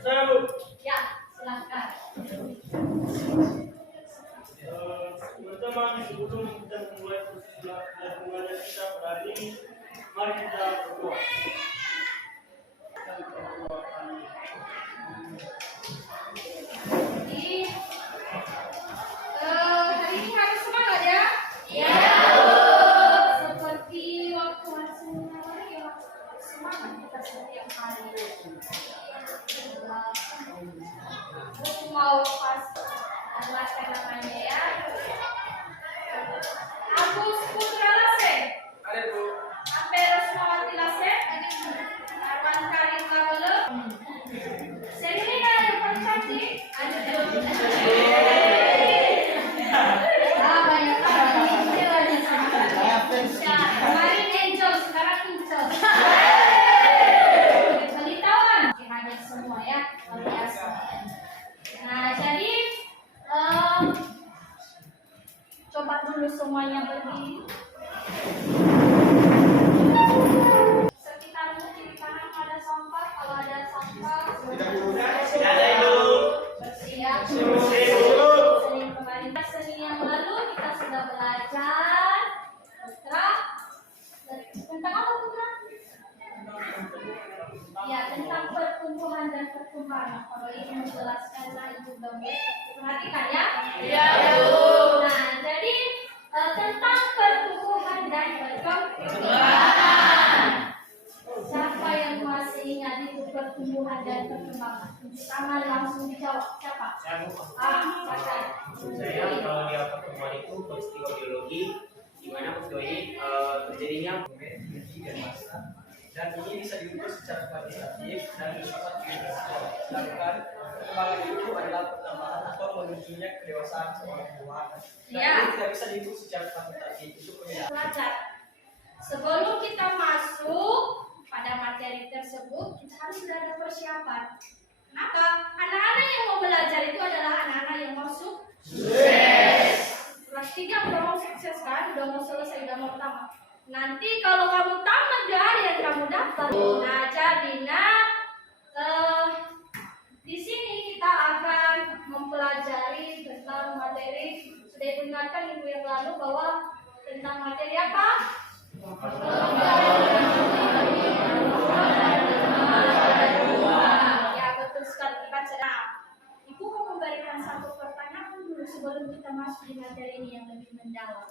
Saya Bu. Ya, silakan. Pertama sebelum kita memulai belajar kita pada hari ini, mari kita berdoa. Jadi, hari ini harus semangat ya. Iya. Seperti waktu hari ya, semangat kita setiap hari. Aku mau pas jelaskan namanya ya. Agus Putra Lase. Ada Bu. Ampera Sumawati Lase. Arwan Karim Labele. Selina yang paling cantik. Banyak kemarin Angel, sekarang Angel. Balitawan, hadir semua ya, luar biasa. Nah, jadi coba dulu semuanya berdiri. Sekitarmu kiri kanan ada sampah, kalau ada sampah bersiap. Senin kemarin, Senin yang lalu kita sudah belajar tentang apa Putra? Ya, tentang pertumbuhan dan perkembangan. Kalau ini menjelaskanlah Ibu Dombe, perhatikan ya. Iya Bu. Nah, jadi tentang pertumbuhan dan perkembangan. Siapa yang masih ingat itu pertumbuhan dan perkembangan? Tangan langsung dijawab. Siapa? Saya Bu. Silakan. Saya kalau dia pertemuan itu peristiwa biologi di mana peristiwa ini terjadinya energi dan massa, dan ini bisa diukur secara kuantitatif dan bersifat universal. Sedangkan perkembangan itu adalah pertambahan atau menujunya kedewasaan seorang buah. Dan Ya. ini tidak bisa diukur secara kuantitatif. Itu perbedaan. Belajar. Sebelum kita masuk pada materi tersebut, kita harus sudah ada persiapan. Kenapa? Anak-anak yang mau belajar itu adalah anak-anak yang mau sukses. Kelas 3 udah mau sukses kan? Udah mau selesai, udah mau tamat. Nanti kalau kamu tamat dari yang kamu dapat, nah jadi di sini kita akan mempelajari tentang materi. Sudah diingatkan minggu yang lalu bahwa tentang materi apa? Ya betul sekali, baca. Ibu mau memberikan satu pertanyaan dulu sebelum kita masuk di materi ini yang lebih mendalam.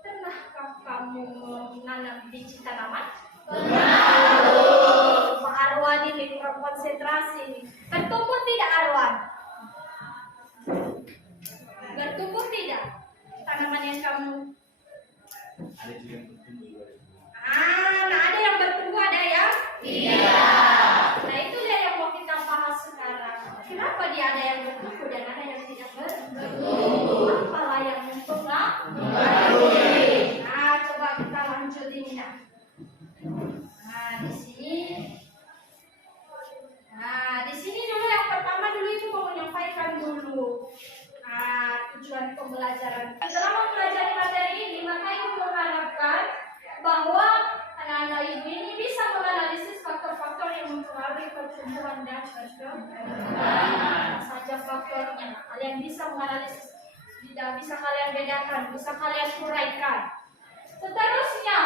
Pernahkah kamu menanam biji tanaman? Pernah. Pak Arwan ini kurang konsentrasi nih. Bertumbuh tidak Arwan? Bertumbuh tidak tanaman yang kamu? Ada juga yang bertumbuh. Nah ada yang bertumbuh, ada yang tidak. Nah itu dia yang mau kita bahas sekarang. Kenapa dia ada yang bertumbuh dan ada yang tidak bertumbuh? Apalah yang mempengaruhi? Nah coba kita lanjut ini nah. Nah di sini dulu yang pertama dulu Ibu mau menyampaikan dulu. Nah tujuan pembelajaran. Setelah mempelajari materi ini maka Ibu mengharapkan bahwa anak-anak Ibu ini bisa menganalisis faktor-faktor yang mempengaruhi pertumbuhan dan perkembangan. Saja faktornya, kalian bisa menganalisis, tidak bisa kalian bedakan, bisa kalian uraikan. Seterusnya,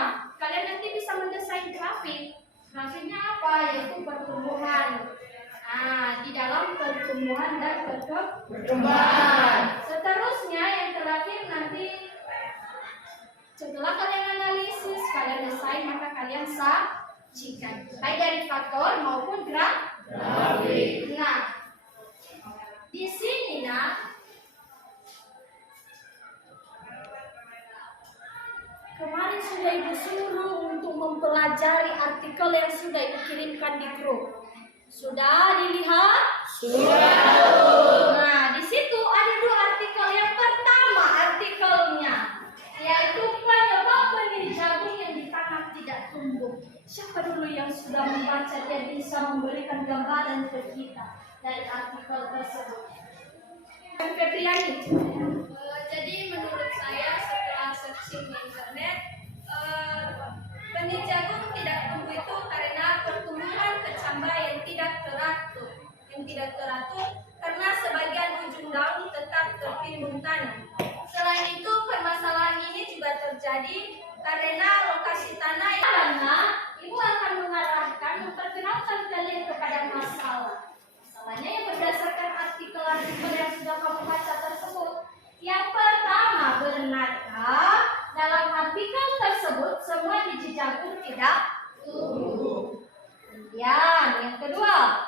kalian nanti bisa mendesain grafik. Grafiknya apa? Yaitu pertumbuhan. Nah, di dalam pertumbuhan dan perkembangan. Seterusnya, yang terakhir nanti setelah kalian analisis, kalian desain, maka kalian sajikan baik dari faktor maupun grafik. Nah, di sini kemarin sudah Ibu suruh untuk mempelajari artikel yang sudah Ibu kirimkan di grup. Sudah dilihat? Sudah. Nah, di situ ada 2 artikel. Yang pertama artikelnya yaitu penyebab benih jagung yang ditanam tidak tumbuh. Siapa dulu yang sudah membaca, dia bisa memberikan gambaran ke kita dari artikel tersebut. Febriani. Jadi menurut saya setelah searching di internet, benih jagung tidak tumbuh itu karena pertumbuhan kecambah yang tidak teratur tanah. Selain itu, permasalahan ini juga terjadi karena lokasi tanah yang karena ibu akan mengarahkan memperkenalkan kalian kepada masalah. Masalahnya yang berdasarkan artikel-artikel yang sudah kamu baca tersebut. Yang pertama, benarkah dalam artikel tersebut semua biji jagung tidak tumbuh? Yang kedua,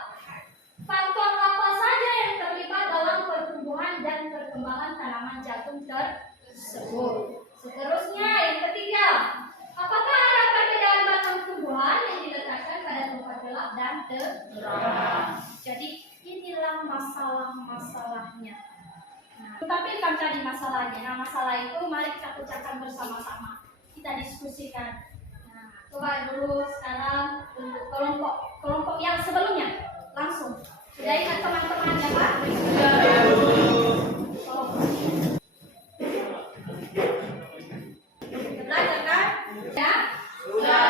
faktor apa saja yang terlibat dalam pertumbuhan dan perkembangan tanaman jagung tersebut? Seterusnya, yang ketiga, apakah ada perbedaan batang tumbuhan yang diletakkan pada tempat gelap dan terang? Jadi inilah masalah-masalahnya. Tetapi bukan tadi masalahnya. Nah, masalah itu mari kita pecahkan bersama-sama. Kita diskusikan. Nah, coba dulu sekarang untuk kelompok yang sebelumnya langsung. Sudah ingat teman-temannya, Pak? Oh. Belajar kan? Ya? Sudah.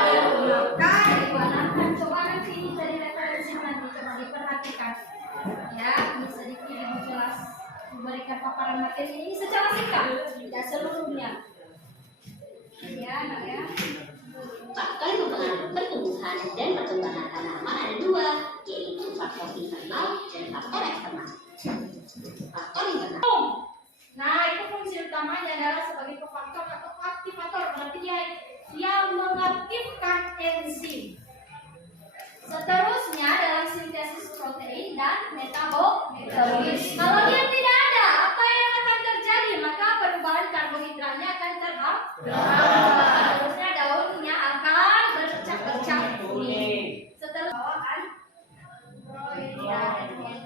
Maka diwarnakan. Coba nanti ini jadi referensi nanti. Coba diperhatikan. Ya, ini sedikit lebih jelas. Memberikan paparan materi ini secara singkat, tidak seluruhnya. Ya, nak ya. Faktor yang mempengaruhi pertumbuhan dan perkembangan tanaman ada dua, yaitu faktor internal dan faktor eksternal. Faktor internal. Nah, itu fungsi utamanya adalah sebagai kofaktor atau aktivator, berarti dia yang mengaktifkan enzim. Seterusnya dalam sintesis protein dan metabolisme. Kalau dia tidak ada, apa yang akan terjadi? Maka perubahan karbohidratnya akan terhambat. Seterusnya daunnya akan bercak-bercak kuning. Seterusnya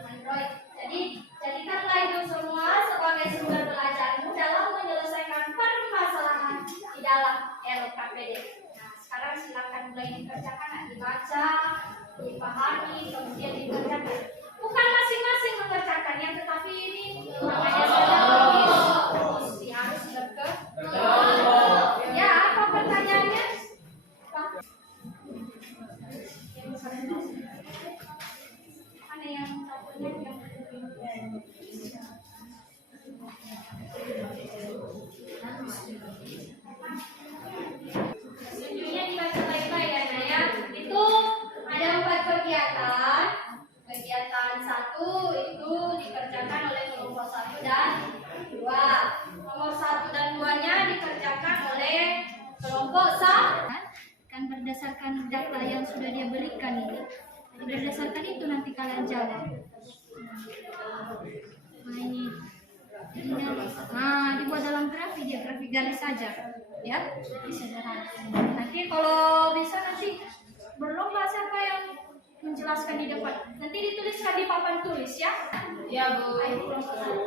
Android. Jadi jadikanlah itu semua sebagai sumber belajarmu dalam menyelesaikan permasalahan di dalam LKPD. Nah, sekarang silakan mulai dikerjakan, dibaca, dipahami, kemudian dikerjakan. Bukan masing-masing mengerjakannya, tetapi ini namanya harus ya, apa pertanyaannya? Mana yang satunya Selanjutnya dibaca baik-baik ya, Naya. Itu ada 4 kegiatan. Kegiatan 1 itu dikerjakan oleh kelompok 1 dan 2. Nomor 1 dan 2-nya dikerjakan oleh kelompok 1. Kan berdasarkan data yang sudah dia berikan ini. Jadi berdasarkan itu nanti kalian jawab. Nah, ini dibuat dalam grafik, dia grafik garis saja, ya, sederhana. Nanti kalau bisa nanti berlomba siapa yang menjelaskan di depan. Nanti dituliskan di papan tulis, ya. Ya, Bu. Ayo, kelompok 1.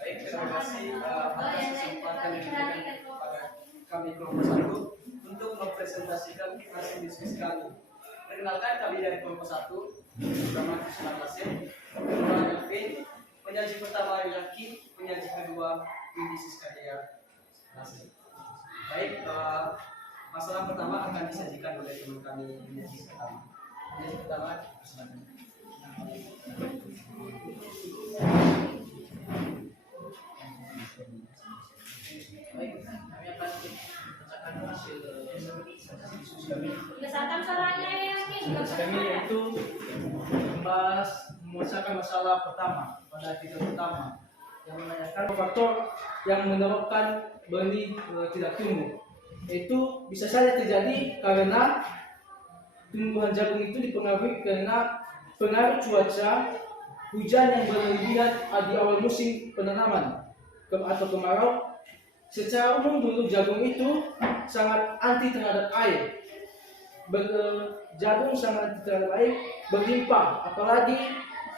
Baik, terima kasih atas kesempatan yang diberikan kepada kami kelompok 1 untuk mempresentasikan hasil diskusi kami. Perkenalkan, kami dari kelompok 1 bersama Kusuma Kasim, Alvin, penyaji pertama Yaki, penyaji kedua Widi Siskadea Kasim. Baik, masalah pertama akan disajikan oleh teman kami penyaji pertama. Penyaji pertama, silakan. Baik, kami akan membacakan hasil diskusi kami. Berdasarkan suaranya yang ini. Kami yaitu membahas menyelesaikan masalah pertama pada artikel pertama yang menanyakan faktor yang menyebabkan benih tidak tumbuh. Itu bisa saja terjadi karena tumbuhan jagung itu dipengaruhi karena pengaruh cuaca, hujan yang berlebihan di awal musim penanaman atau kemarau. Secara umum dulu jagung itu sangat anti terhadap air. Jagung sangat anti terhadap air, berlimpah, apalagi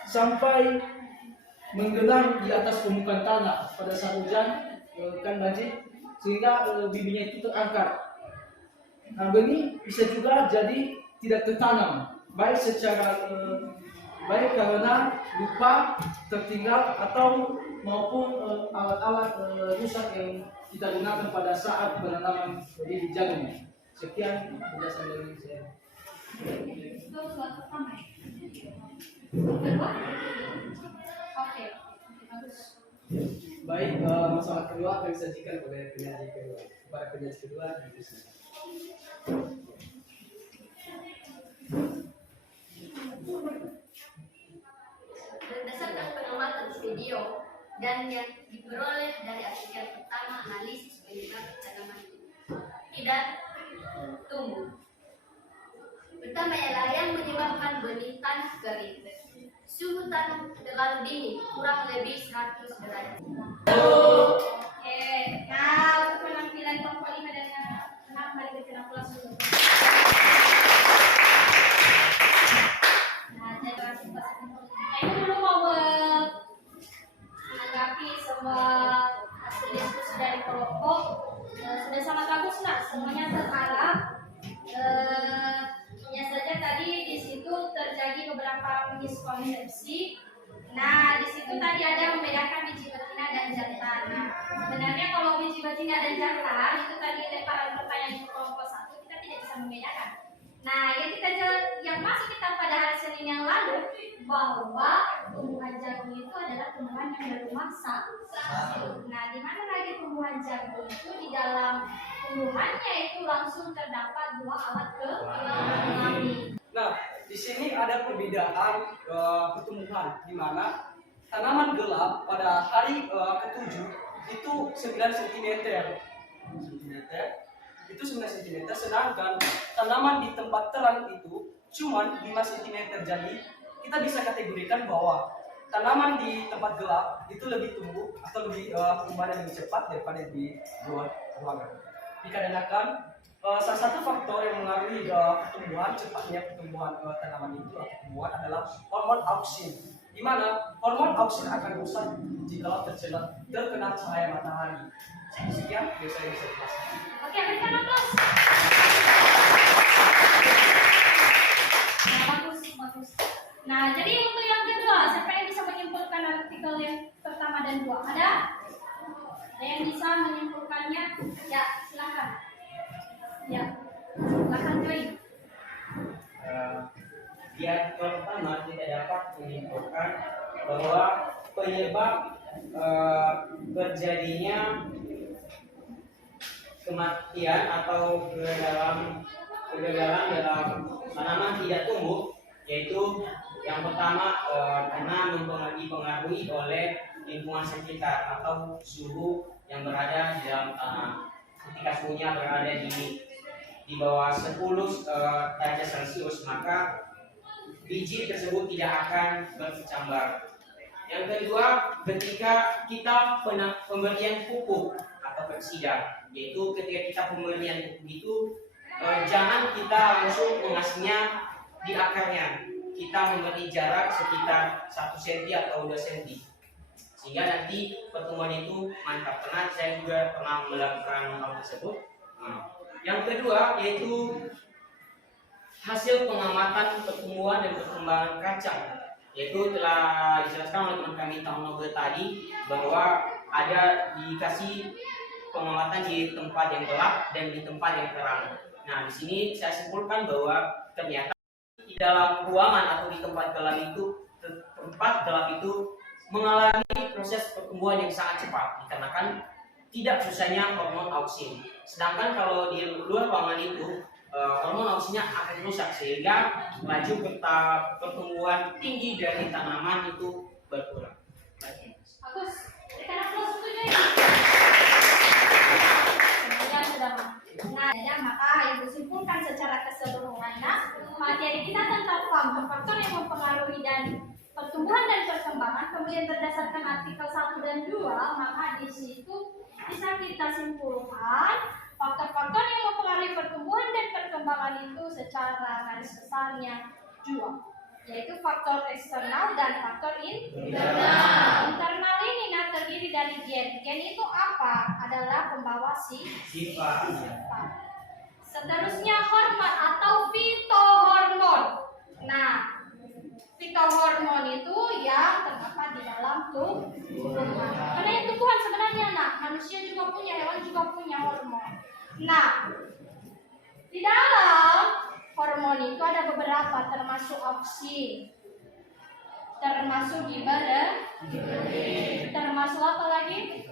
sampai menggelam di atas permukaan tanah pada saat hujan, kan banjir, sehingga bibirnya itu terangkat. Nah, benih bisa juga jadi tidak tertanam, baik secara baik karena lupa, tertinggal, atau maupun alat-alat rusak yang kita gunakan pada saat penanaman bibit jagung. Sekian penjelasan dari saya. Itu soal pertama. Kedua? Oke, bagus. Baik, masalah kedua akan disajikan oleh penyaji kedua. Para penyaji kedua diskusi. Berdasarkan pengamatan video dan yang diperoleh dari artikel pertama analisis penyebab tanaman tidak tumbuh. Pertama ialah yang menyebabkan benih tanah kering. Suhu tanah terlalu dingin, kurang lebih 100 derajat. Oke, nah untuk penampilan kelompok 5 dan 6 mari kita kelas dulu. Nah, jadi ini dulu mau menanggapi semua hasil diskusi dari kelompok. Sudah sangat bagus lah, semuanya terarah. Hanya saja tadi di situ terjadi beberapa miskonsepsi. Nah, di situ tadi ada membedakan biji betina dan jantan. Nah, sebenarnya kalau biji betina dan jantan itu tadi lemparan pertanyaan di kelompok 1 kita tidak bisa membedakan. Nah, yang masuk kita pada hari Senin yang lalu bahwa tumbuhan jagung itu adalah tumbuhan yang berumah satu. Nah, di mana lagi tumbuhan jagung itu di dalam tumbuhannya itu langsung terdapat 2 alat kelamin. Nah, di sini ada perbedaan pertumbuhan di mana tanaman gelap pada hari ke-7 itu 9 cm. Itu 9 cm, sedangkan tanaman di tempat terang itu cuma 5 cm. Jadi kita bisa kategorikan bahwa tanaman di tempat gelap itu lebih tumbuh atau lebih pertumbuhannya lebih cepat daripada di luar ruangan. Dikarenakan salah satu faktor yang mengaruhi cepatnya pertumbuhan tanaman itu atau tumbuhan adalah hormon auksin, di mana hormon auksin akan rusak jika terkena cahaya matahari. Sekian yang saya bisa jelaskan. Oke, berikan aplaus. Nah, bagus. Nah, jadi untuk yang kedua, siapa yang bisa menyimpulkan artikel yang pertama dan 2? Ada yang bisa menyimpulkannya? Ya, silakan. Ya, silakan join. Di artikel pertama tidak dapat menyimpulkan bahwa penyebab terjadinya kematian atau kegagalan dalam tanaman tidak tumbuh, yaitu yang pertama karena dipengaruhi oleh lingkungan sekitar atau suhu yang berada di dalam tanah. Ketika suhunya berada di bawah 10 derajat Celcius, maka biji tersebut tidak akan berkecambar. Yang kedua, ketika kita pemberian pupuk atau pestisida, yaitu ketika kita pemberian pupuk itu jangan kita langsung mengasihnya di akarnya. Kita memberi jarak sekitar 1 cm atau 2 cm, sehingga nanti pertumbuhan itu mantap. Karena saya juga pernah melakukan hal tersebut. Yang kedua yaitu hasil pengamatan pertumbuhan dan perkembangan kacang, yaitu telah dijelaskan oleh teman kami tahun Nobel tadi bahwa ada dikasih pengamatan di tempat yang gelap dan di tempat yang terang. Nah, di sini saya simpulkan bahwa ternyata di dalam ruangan atau di tempat gelap itu mengalami proses pertumbuhan yang sangat cepat dikarenakan tidak susahnya hormon auksin. Sedangkan kalau di luar ruangan itu hormon auksinnya akan rusak sehingga laju pertumbuhan tinggi dari tanaman itu berkurang. Bagus. Berikan aplaus untuk join. Semuanya sudah Nah, maka yang disimpulkan secara keseluruhan, materi kita tentang faktor yang mempengaruhi dan pertumbuhan dan perkembangan, kemudian berdasarkan artikel 1 dan 2, maka di situ bisa kita simpulkan faktor-faktor yang mempengaruhi pertumbuhan dan perkembangan itu secara garis besarnya 2, yaitu faktor eksternal dan faktor internal. Internal ini terdiri dari gen. Gen itu apa? Adalah pembawa sifat. Seterusnya hormon atau fitohormon. Nah, fitohormon itu yang terdapat di dalam tumbuhan. Karena yang tumbuhan sebenarnya, manusia juga punya, hewan juga punya hormon. Nah, di dalam hormon itu ada beberapa termasuk auksin. termasuk ibadah, termasuk apa lagi?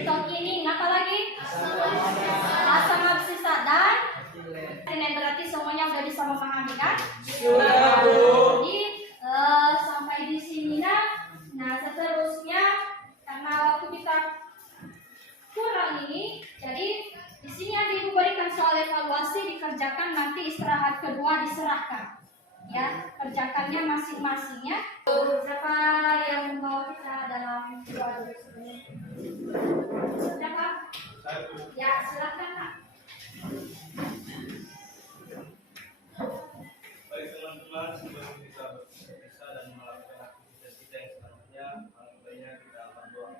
Stokining, apa lagi? Asam absisa dan ini berarti semuanya udah bisa memahami kan? Sudah, Bu. Jadi sampai di sini nah seterusnya karena waktu kita kurang ini, jadi di sini ada ibu berikan soal evaluasi dikerjakan, nanti istirahat kedua diserahkan. Ya, kerjakannya masing-masingnya. Siapa yang membawa kita dalam doa dulu? Siapa? Ya, silakan Kak. Baik teman-teman, sebelum kita berpisah dan melakukan aktivitas kita yang selanjutnya, baiknya kita berdoa.